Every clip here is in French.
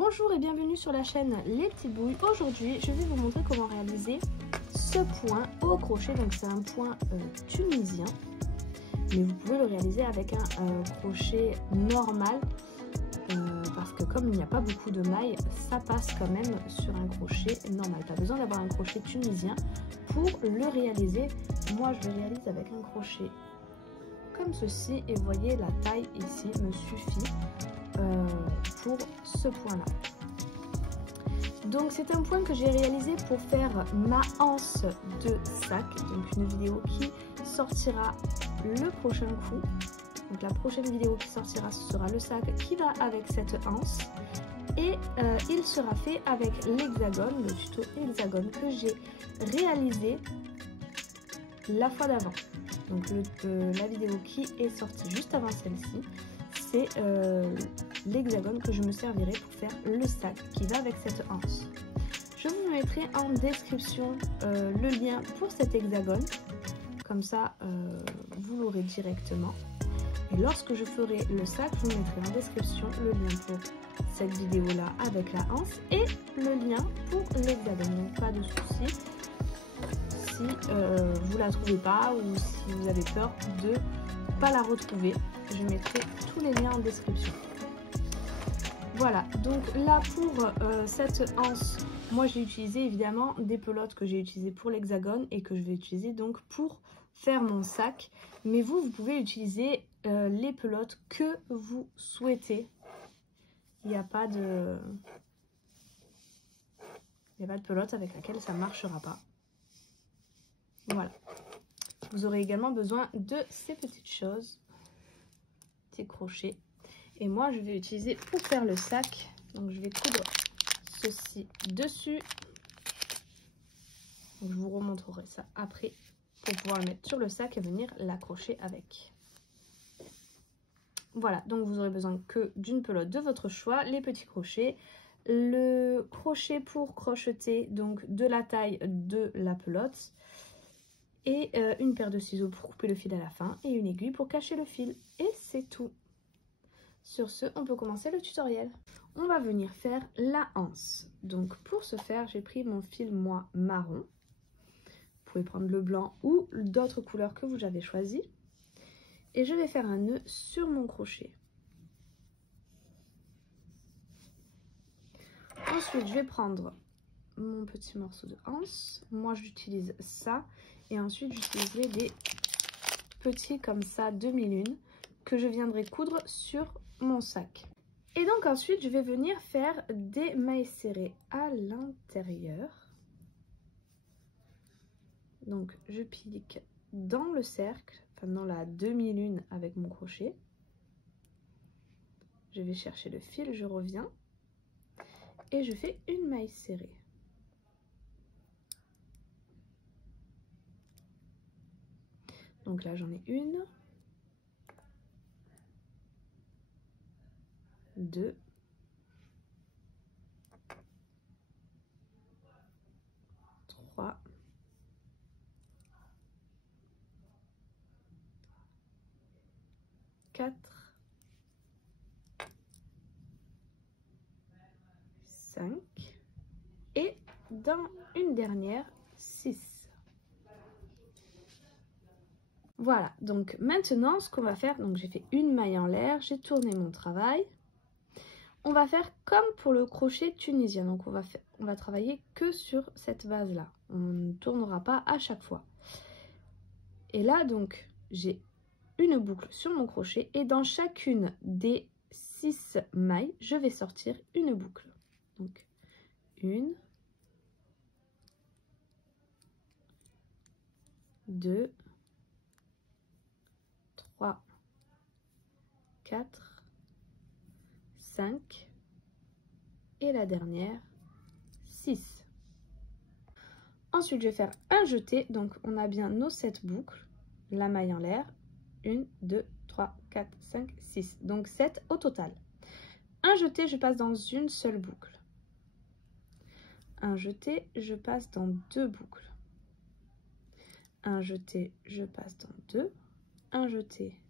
Bonjour et bienvenue sur la chaîne Les Petites Bouilles. Aujourd'hui, je vais vous montrer comment réaliser ce point au crochet. Donc c'est un point tunisien, mais vous pouvez le réaliser avec un crochet normal parce que comme il n'y a pas beaucoup de mailles, ça passe quand même sur un crochet normal. Pas besoin d'avoir un crochet tunisien pour le réaliser. Moi, je le réalise avec un crochet comme ceci et vous voyez la taille ici me suffit pour ce point là. Donc c'est un point que j'ai réalisé pour faire ma anse de sac, donc une vidéo qui sortira le prochain coup. Donc la prochaine vidéo qui sortira, ce sera le sac qui va avec cette anse et il sera fait avec l'hexagone, le tuto hexagone que j'ai réalisé la fois d'avant. Donc la vidéo qui est sortie juste avant celle-ci, c'est l'hexagone que je me servirai pour faire le sac qui va avec cette anse. Je vous mettrai en description le lien pour cet hexagone, comme ça vous l'aurez directement. Et lorsque je ferai le sac, je vous mettrai en description le lien pour cette vidéo là avec la anse et le lien pour l'hexagone. Donc pas de souci si vous la trouvez pas ou si vous avez peur de pas la retrouver, je mettrai tous les liens en description. Voilà, donc là pour cette anse, moi j'ai utilisé évidemment des pelotes que j'ai utilisées pour l'hexagone et que je vais utiliser donc pour faire mon sac. Mais vous pouvez utiliser les pelotes que vous souhaitez. Il n'y a pas de pelote avec laquelle ça ne marchera pas. Voilà. Vous aurez également besoin de ces petites choses, petits crochets. Et moi, je vais utiliser pour faire le sac. Donc, je vais coudre ceci dessus. Donc, je vous remontrerai ça après pour pouvoir le mettre sur le sac et venir l'accrocher avec. Voilà. Donc, vous aurez besoin que d'une pelote de votre choix, les petits crochets, le crochet pour crocheter, donc de la taille de la pelote. Et une paire de ciseaux pour couper le fil à la fin et une aiguille pour cacher le fil. Et c'est tout. Sur ce, on peut commencer le tutoriel. On va venir faire la anse. Donc pour ce faire, j'ai pris mon fil moi marron. Vous pouvez prendre le blanc ou d'autres couleurs que vous avez choisies. Et je vais faire un nœud sur mon crochet. Ensuite, je vais prendre mon petit morceau de anse. Moi, j'utilise ça. Et ensuite, j'utiliserai des petits comme ça, demi-lune, que je viendrai coudre sur mon sac. Et donc ensuite, je vais venir faire des mailles serrées à l'intérieur. Donc, je pique dans le cercle, enfin dans la demi-lune avec mon crochet. Je vais chercher le fil, je reviens. Et je fais une maille serrée. Donc là, j'en ai une, 2, 3, 4, 5 et dans une dernière 6. Voilà, donc maintenant ce qu'on va faire, donc j'ai fait une maille en l'air, j'ai tourné mon travail. On va faire comme pour le crochet tunisien, donc on va travailler que sur cette base là, on ne tournera pas à chaque fois. Et là donc j'ai une boucle sur mon crochet et dans chacune des 6 mailles, je vais sortir une boucle. Donc 1, 2, 3, 4, 5 et la dernière 6. Ensuite, je vais faire un jeté. Donc, on a bien nos 7 boucles, la maille en l'air. 1, 2, 3, 4, 5, 6. Donc, 7 au total. Un jeté, je passe dans une seule boucle. Un jeté, je passe dans 2 boucles. Un jeté, je passe dans 2. Un jeté,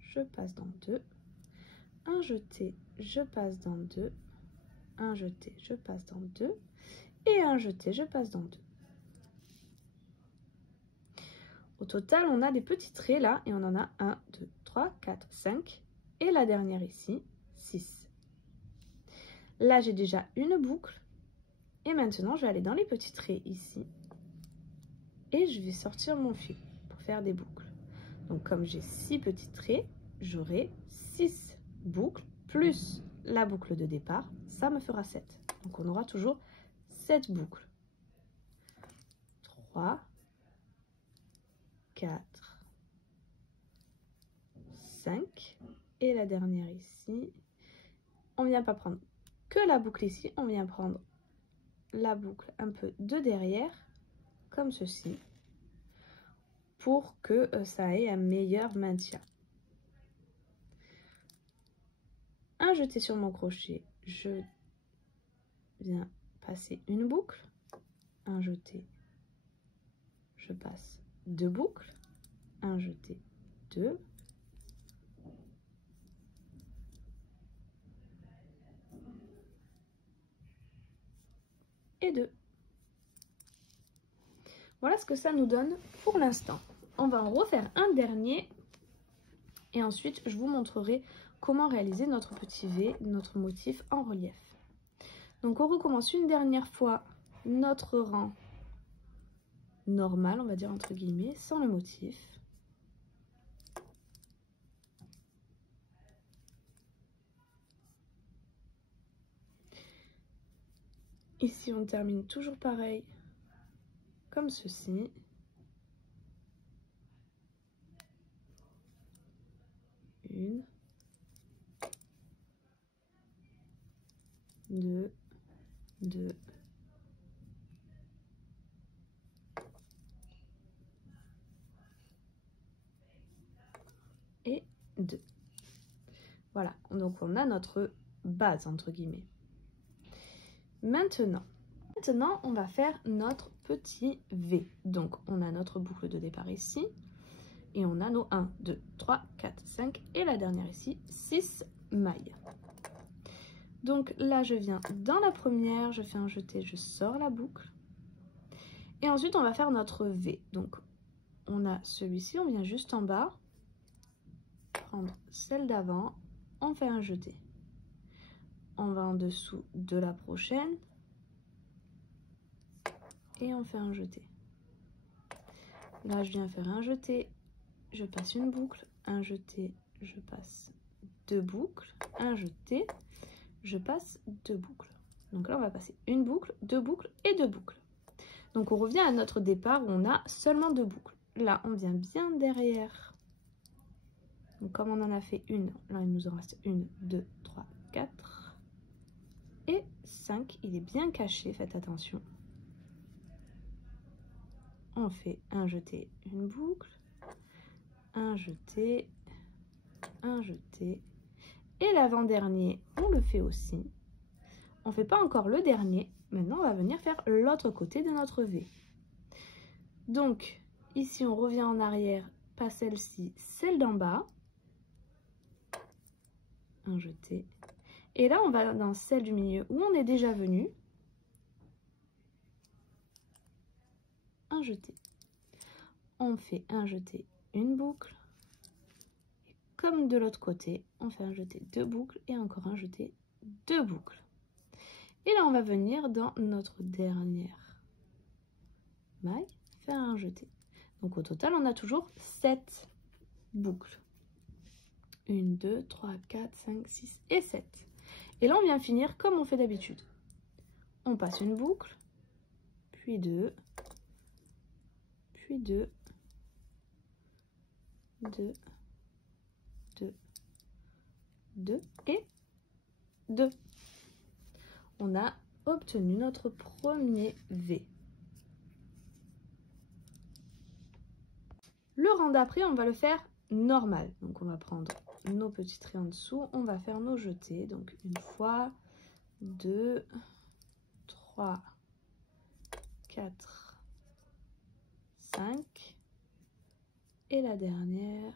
je passe dans 2. Un jeté, je passe dans 2. un jeté, je passe dans 2 et un jeté, je passe dans 2. Au total, on a des petits traits là et on en a 1, 2, 3, 4, 5 et la dernière ici, 6. Là, j'ai déjà une boucle et maintenant, je vais aller dans les petits traits ici et je vais sortir mon fil pour faire des boucles. Donc, comme j'ai 6 petits traits, j'aurai 6 boucles plus la boucle de départ, ça me fera 7. Donc, on aura toujours 7 boucles. 3, 4, 5 et la dernière ici. On vient pas prendre que la boucle ici, on vient prendre la boucle un peu de derrière, comme ceci, pour que ça ait un meilleur maintien. Un jeté sur mon crochet, je viens passer une boucle, un jeté, je passe 2 boucles, un jeté, 2, et 2. Voilà ce que ça nous donne pour l'instant. On va en refaire un dernier et ensuite je vous montrerai comment réaliser notre petit V, notre motif en relief. Donc on recommence une dernière fois notre rang normal, on va dire entre guillemets, sans le motif. Ici on termine toujours pareil, comme ceci. Une, 2, 2, et 2. Voilà, donc on a notre base entre guillemets. Maintenant, on va faire notre petit V. Donc on a notre boucle de départ ici. Et on a nos 1, 2, 3, 4, 5 et la dernière ici, 6 mailles. Donc là, je viens dans la première, je fais un jeté, je sors la boucle. Et ensuite, on va faire notre V. Donc, on a celui-ci, on vient juste en bas, prendre celle d'avant, on fait un jeté. On va en dessous de la prochaine et on fait un jeté. Là, je viens faire un jeté, je passe une boucle, un jeté, je passe 2 boucles, un jeté, je passe 2 boucles. Donc là, on va passer une boucle, 2 boucles et 2 boucles. Donc on revient à notre départ où on a seulement 2 boucles. Là, on vient bien derrière. Donc comme on en a fait une, là, il nous en reste 1, 2, 3, 4 et 5. Il est bien caché, faites attention. On fait un jeté, une boucle, un jeté, et l'avant-dernier, on le fait aussi. On ne fait pas encore le dernier. Maintenant, on va venir faire l'autre côté de notre V. Donc, ici, on revient en arrière, pas celle-ci, celle d'en bas. Un jeté. Et là, on va dans celle du milieu où on est déjà venu. Un jeté. On fait un jeté, une boucle. Et comme de l'autre côté, on fait un jeté, 2 boucles et encore un jeté, 2 boucles. Et là, on va venir dans notre dernière maille, faire un jeté. Donc au total, on a toujours 7 boucles. 1, 2, 3, 4, 5, 6 et 7. Et là, on vient finir comme on fait d'habitude. On passe une boucle, puis 2, puis 2, 2, 2, 2 et 2. On a obtenu notre premier V. Le rang d'après, on va le faire normal. Donc on va prendre nos petits traits en dessous, on va faire nos jetés. Donc une fois, 2, 3, 4, 5 et la dernière,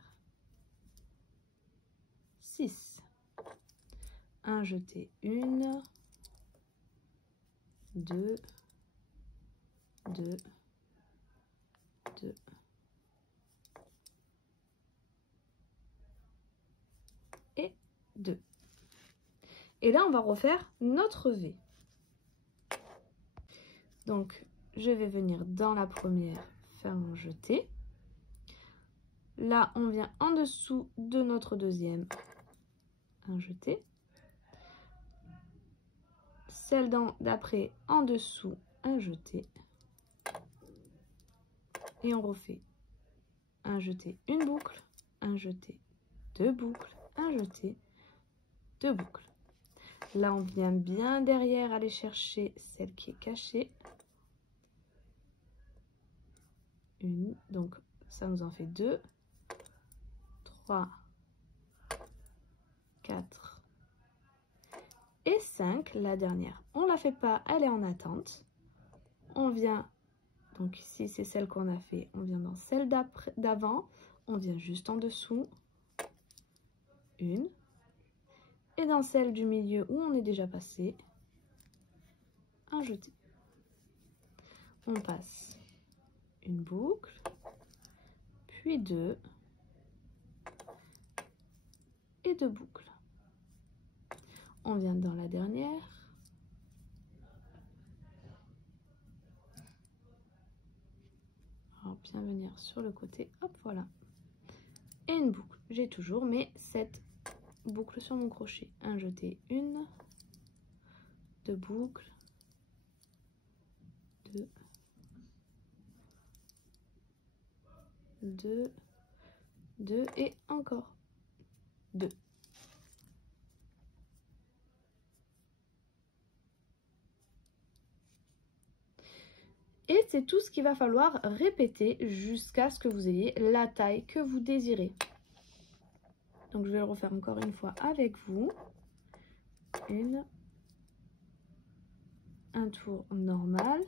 6. Un jeté, une, 2, 2, 2. Et 2. Et là, on va refaire notre V. Donc, je vais venir dans la première, faire un jeté. Là, on vient en dessous de notre deuxième, un jeté. Celle d'après, en dessous, un jeté. Et on refait un jeté, une boucle, un jeté, deux boucles, un jeté, deux boucles. Là, on vient bien derrière aller chercher celle qui est cachée. Une, donc ça nous en fait 2, 3, 4 et 5. La dernière, on ne la fait pas, elle est en attente. On vient, donc ici c'est celle qu'on a fait, on vient dans celle d'avant, on vient juste en dessous, une. Et dans celle du milieu où on est déjà passé, un jeté. On passe une boucle, puis 2 et 2 boucles. On vient dans la dernière. Alors bien venir sur le côté, hop voilà. Et une boucle. J'ai toujours mes 7 boucles sur mon crochet. Un jeté, une, 2 boucles, 2, 2, 2 et encore 2. Et c'est tout ce qu'il va falloir répéter jusqu'à ce que vous ayez la taille que vous désirez. Donc je vais le refaire encore une fois avec vous. Un tour normal.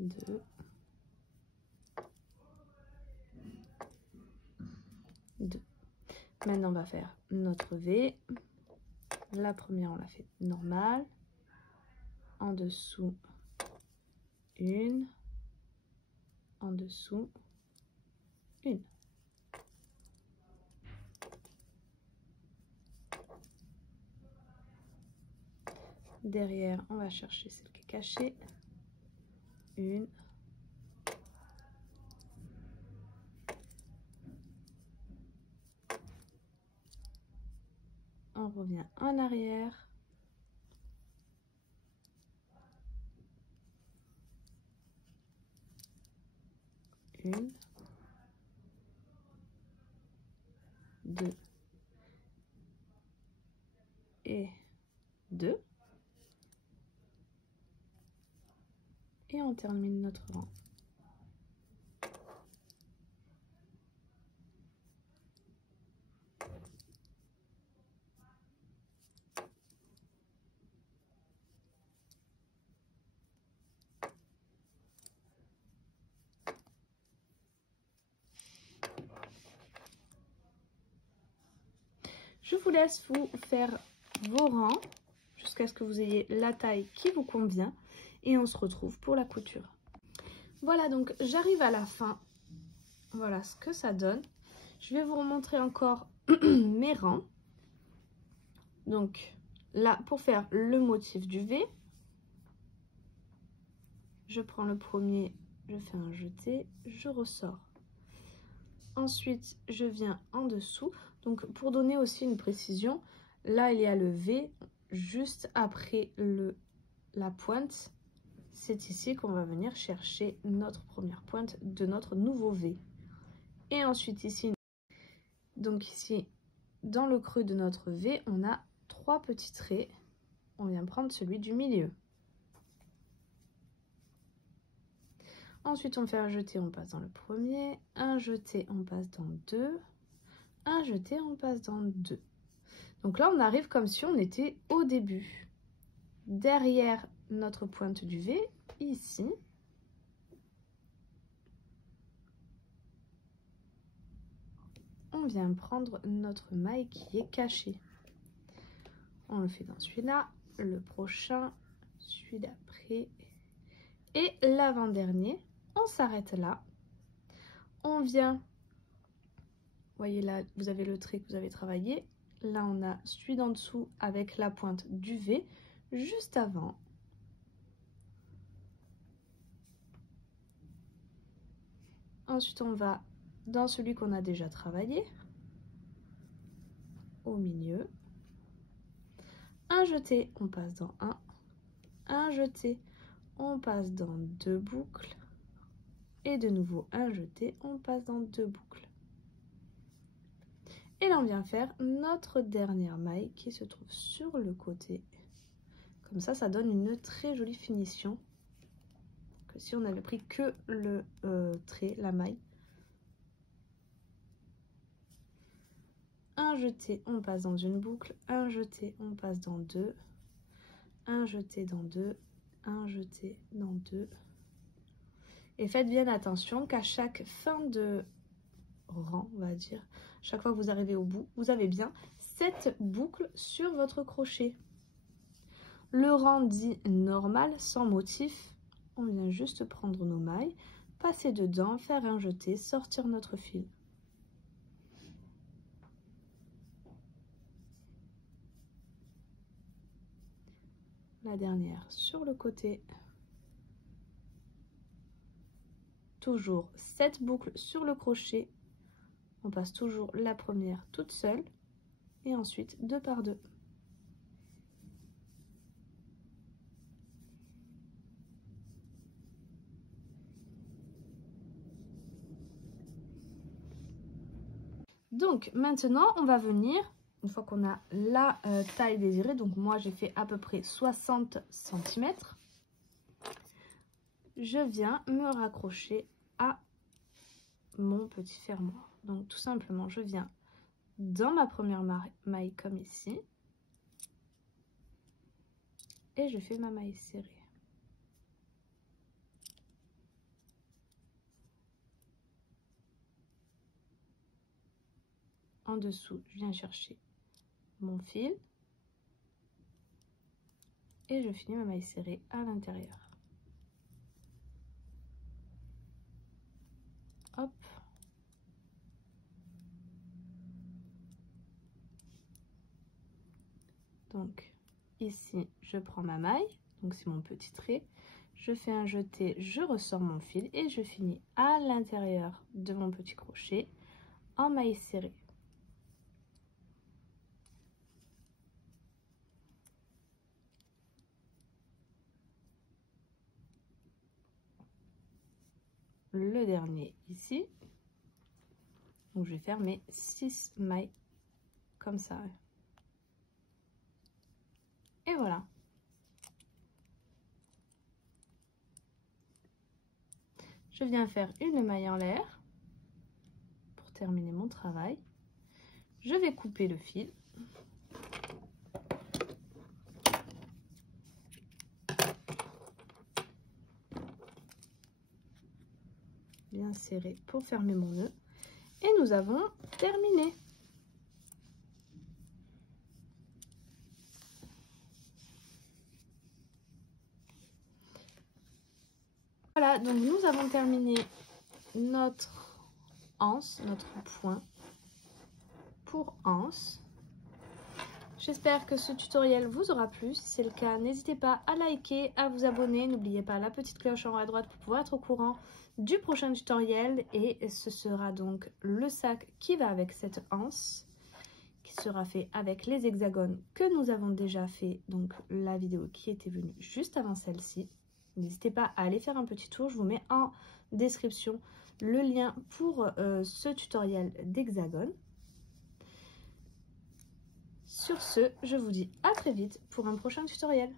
Deux. Maintenant, on va faire notre V. La première, on l'a fait normale. En dessous, une. En dessous, une. Derrière, on va chercher celle qui est cachée. Une. On revient en arrière. Une. Deux. Et deux. Et on termine notre rang. Je vous laisse vous faire vos rangs jusqu'à ce que vous ayez la taille qui vous convient et on se retrouve pour la couture. Voilà, donc j'arrive à la fin. Voilà ce que ça donne. Je vais vous remontrer encore mes rangs. Donc là, pour faire le motif du V, je prends le premier, je fais un jeté, je ressors. Ensuite, je viens en dessous. Donc, pour donner aussi une précision, là, il y a le V juste après la pointe. C'est ici qu'on va venir chercher notre première pointe de notre nouveau V. Et ensuite, ici, donc ici, dans le creux de notre V, on a 3 petits traits. On vient prendre celui du milieu. Ensuite, on fait un jeté, on passe dans le premier. Un jeté, on passe dans 2. Un jeté, on passe dans 2. Donc là, on arrive comme si on était au début derrière notre pointe du V, ici. On vient prendre notre maille qui est cachée. On le fait dans celui-là, le prochain, celui d'après et l'avant-dernier. On s'arrête là. On vient, voyez là, vous avez le trait que vous avez travaillé. Là, on a celui d'en dessous avec la pointe du V juste avant. Ensuite, on va dans celui qu'on a déjà travaillé, au milieu. Un jeté, on passe dans un jeté, on passe dans 2 boucles. Et de nouveau un jeté, on passe dans 2 boucles. Et là, on vient faire notre dernière maille qui se trouve sur le côté. Comme ça, ça donne une très jolie finition. Que si on avait pris que le trait, la maille. Un jeté, on passe dans une boucle. Un jeté, on passe dans 2. Un jeté dans 2. Un jeté dans 2. Et faites bien attention qu'à chaque fin de rang, on va dire, chaque fois que vous arrivez au bout, vous avez bien 7 boucles sur votre crochet. Le rang dit normal, sans motif, on vient juste prendre nos mailles, passer dedans, faire un jeté, sortir notre fil. La dernière sur le côté. Toujours 7 boucles sur le crochet. On passe toujours la première toute seule et ensuite 2 par 2. Donc maintenant on va venir, une fois qu'on a la taille désirée, donc moi j'ai fait à peu près 60 cm, je viens me raccrocher à mon petit fermoir. Donc tout simplement je viens dans ma première maille comme ici et je fais ma maille serrée. En dessous, je viens chercher mon fil et je finis ma maille serrée à l'intérieur. Hop. Donc ici, je prends ma maille, donc c'est mon petit trait. Je fais un jeté, je ressors mon fil et je finis à l'intérieur de mon petit crochet en maille serrée. Le dernier ici, donc je vais faire mes 6 mailles comme ça. Et voilà. Je viens faire une maille en l'air pour terminer mon travail. Je vais couper le fil. Bien serré pour fermer mon nœud. Et nous avons terminé. Voilà, donc nous avons terminé notre anse, notre point pour anse. J'espère que ce tutoriel vous aura plu. Si c'est le cas, n'hésitez pas à liker, à vous abonner. N'oubliez pas la petite cloche en haut à droite pour pouvoir être au courant du prochain tutoriel. Et ce sera donc le sac qui va avec cette anse, qui sera fait avec les hexagones que nous avons déjà fait. Donc la vidéo qui était venue juste avant celle-ci. N'hésitez pas à aller faire un petit tour. Je vous mets en description le lien pour ce tutoriel d'hexagone. Sur ce, je vous dis à très vite pour un prochain tutoriel.